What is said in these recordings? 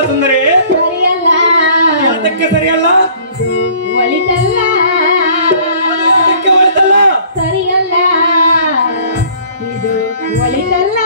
ಸರಿಯಲ್ಲ ಸುಂದರಿ, ಸರಿಯಲ್ಲ. ಅದಕ್ಕೆ ಸರಿಯಲ್ಲ, ಒಳಿತಲ್ಲ, ಅದಕ್ಕೆ ಒಳಿತಲ್ಲ, ಸರಿಯಲ್ಲ, ಇದು ಒಳಿತಲ್ಲ.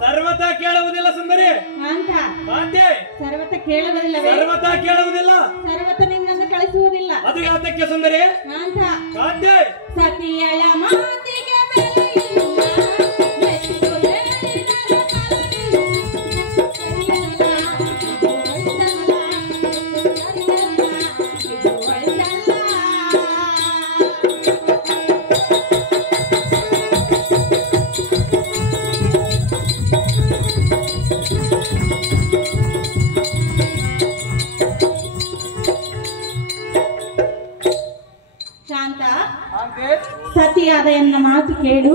ಸರ್ವತಾ ಕೇಳುವುದಿಲ್ಲ ಸುಂದರಿ, ಸರ್ವತ ಕೇಳುವುದಿಲ್ಲ, ಸರ್ವತಾ ಕೇಳುವುದಿಲ್ಲ, ಸರ್ವತ ನಿನ್ನನ್ನು ಕಳಿಸುವುದಿಲ್ಲ. ಅದು ಯಾತಕ್ಕೆ ಸುಂದರಿ? ಸತಿಯಳ ಮಾತಿಗೆ ಬೆಲೆಯಿಲ್ಲ, ಎಷ್ಟು ಹೇಳಿದರೂ ಇದು ಒಳಿತಲ್ಲ. ಶಾಂತ, ಸತಿಯಾದ ಎನ್ನ ಮಾತು ಕೇಳು.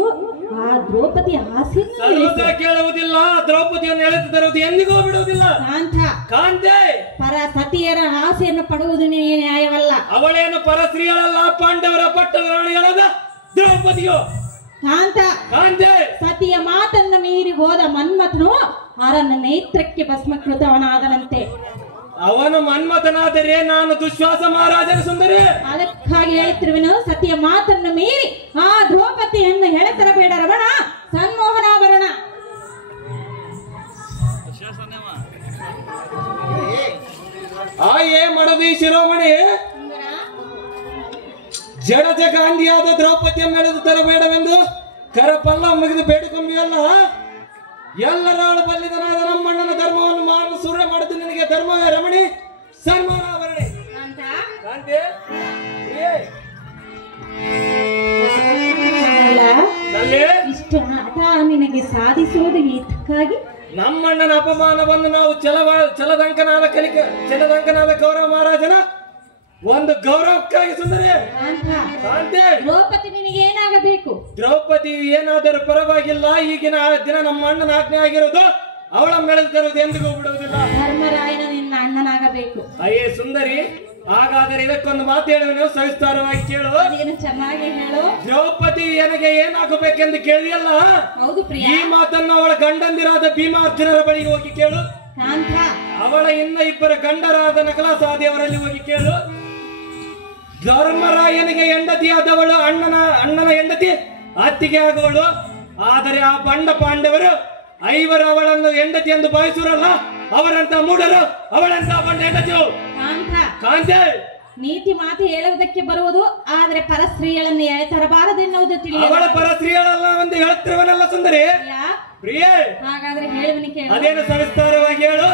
ಆ ದ್ರೌಪದಿ ಆಸೆ ಸರ್ವತಾ ಕೇಳುವುದಿಲ್ಲ, ದ್ರೌಪದಿಯನ್ನು ಎಳೆದು ತರುವುದು ಎಂದಿಗೂ ಬಿಡುವುದಿಲ್ಲ. ಕಾಂತ, ಕಾಂತೆ, ಪರ ಸತಿಯರ ಆಸೆಯನ್ನು ಪಡುವುದು ನ್ಯಾಯವಲ್ಲ. ಅವಳೇನು ಪರಸ್ತ್ರೀಯಳಲ್ಲ, ಪಾಂಡವರ ಪಟ್ಟವನ್ನು ಎಳೆದ ದ್ರೌಪದಿಯು. ಕಾಂತ, ಕಾಂತೆ, ಸತಿಯ ಮಾತನ್ನು ಮೀರಿ ಹೋದ ಮನ್ಮಥನು ಅವರನ್ನ ನೇತ್ರಕ್ಕೆ ಭಸ್ಮಕೃತವನಾದನಂತೆ. ಅವನು ಮನ್ಮಥನಾದರೆ ನಾನು ದುಶ್ವಾಸ ಮಹಾರಾಜನ ಸುಂದರಿ. ಅದಕ್ಕಾಗಿ ಹೇಳ್ತಿರುವೆನು, ಸತಿಯ ಮಾತನ್ನು ಮೀರಿ ಆ ದ್ರೌಪದಿಯನ್ನು ಎಳೆತರಬೇಡ ರಮಣ, ಸನ್ಮೋಹನಾಭರಣ. ಆಯೇ ಮಡದಿ ಶಿರೋಮಣಿ, ಜಡಜ ಗಾಂಧಿಯಾದ ದ್ರೌಪದಿಯನ್ನು ಎಳೆದು ತರಬೇಡವೆಂದು ಕರಪಲ್ಲ ಮುಗಿದು ಬೇಡಿಕೊಂಬಿಯಲ್ಲ. ಎಲ್ಲರಾಳು ಬಲ್ಲಿದನಾದ ನಮ್ಮಣ್ಣನ ಧರ್ಮವನ್ನು ಮಾಡಲು ಸೂರ್ಯ ಮಾಡುತ್ತೆ ನಿನಗೆ ಧರ್ಮವೇ ರಮಣಿ, ಸನ್ಮಾನಾಭರಣಿ. ಕಾಂತೆ, ಇಷ್ಟು ಆಟ ನಿನಗೆ ಸಾಧಿಸುವುದು ಇದಕ್ಕಾಗಿ ನಮ್ಮಣ್ಣನ ಅಪಮಾನವನ್ನು ನಾವು ಚಲದಂಕನಾದ ಕೌರವ ಮಹಾರಾಜನ ಒಂದು ಗೌರವಕ್ಕಾಗಿ ಸುಂದರಿ. ದ್ರೌಪದಿ ನಿನಗೆ ಏನಾಗಬೇಕು? ದ್ರೌಪದಿ ಏನಾದರೂ ಪರವಾಗಿಲ್ಲ, ಈಗಿನ ದಿನ ನಮ್ಮ ಅಣ್ಣನ ಆಜ್ಞೆ ಆಗಿರೋದು ಅವಳ ಮೆಳೆದು ತರುವುದು ಎಂದಿಗೂ ಬಿಡುವುದಿಲ್ಲ. ಧರ್ಮರಾಯನ ನಿನ್ನ ಅಣ್ಣನಾಗಬೇಕು. ಅಯ್ಯೇ ಸುಂದರಿ, ಹಾಗಾದರೆ ಇದಕ್ಕೊಂದು ಮಾತು ಹೇಳುವ ಸವಿಸ್ತಾರವಾಗಿ ಕೇಳು. ಏನು ಚೆನ್ನಾಗಿ ಹೇಳು. ದ್ರೌಪದಿ ನನಗೆ ಏನಾಗಬೇಕೆಂದು ಕೇಳಿಯಲ್ಲ, ಹೌದು ಪ್ರಿಯ. ಈ ಮಾತನ್ನು ಅವಳ ಗಂಡಂದಿರಾದ ಭೀಮಾರ್ಜುನರ ಬಳಿಗೆ ಹೋಗಿ ಕೇಳು. ಅವಳ ಇನ್ನ ಇಬ್ಬರ ಗಂಡರಾದ ನಕಲಾಸಾದಿಯವರಲ್ಲಿ ಹೋಗಿ ಕೇಳು. ಧರ್ಮರಾಯನಿಗೆ ಹೆಂಡತಿಯಾದವಳು ಅಣ್ಣನ ಹೆಂಡತಿ ಅತ್ತಿಗೆ ಆಗುವಳು. ಆದರೆ ಆ ಬಂಡ ಪಾಂಡವರು ಐವರು ಅವಳನ್ನು ಹೆಂಡತಿ ಎಂದು ಭಾವಿಸುವರಲ್ಲ, ಅವರಂತ ಮೂಢರು, ಅವಳಂತ ಬಂಡ ಹೆಂಡತಿಯು. ಕಾಂತೆ, ನೀತಿ ಮಾತು ಹೇಳುವುದಕ್ಕೆ ಬರುವುದು, ಆದರೆ ಪರಸ್ತ್ರೀಗಳನ್ನು ಎಳೆ ತರಬಾರದೆನ್ನುವುದು ತಿಳಿಯಲ್ಲ. ಅವಳ ಪರಸ್ತ್ರೀಯಳಲ್ಲ ಎಂದು ಹೇಳುತ್ತಿರುವನಲ್ಲ ಸುಂದರಿ. ಪ್ರಿಯೇ, ಹಾಗಾದ್ರೆ ಹೇಳುವನಿ ಕೇಳು. ಅದೇನು ಸವಿಸ್ತಾರವಾಗಿ ಹೇಳು.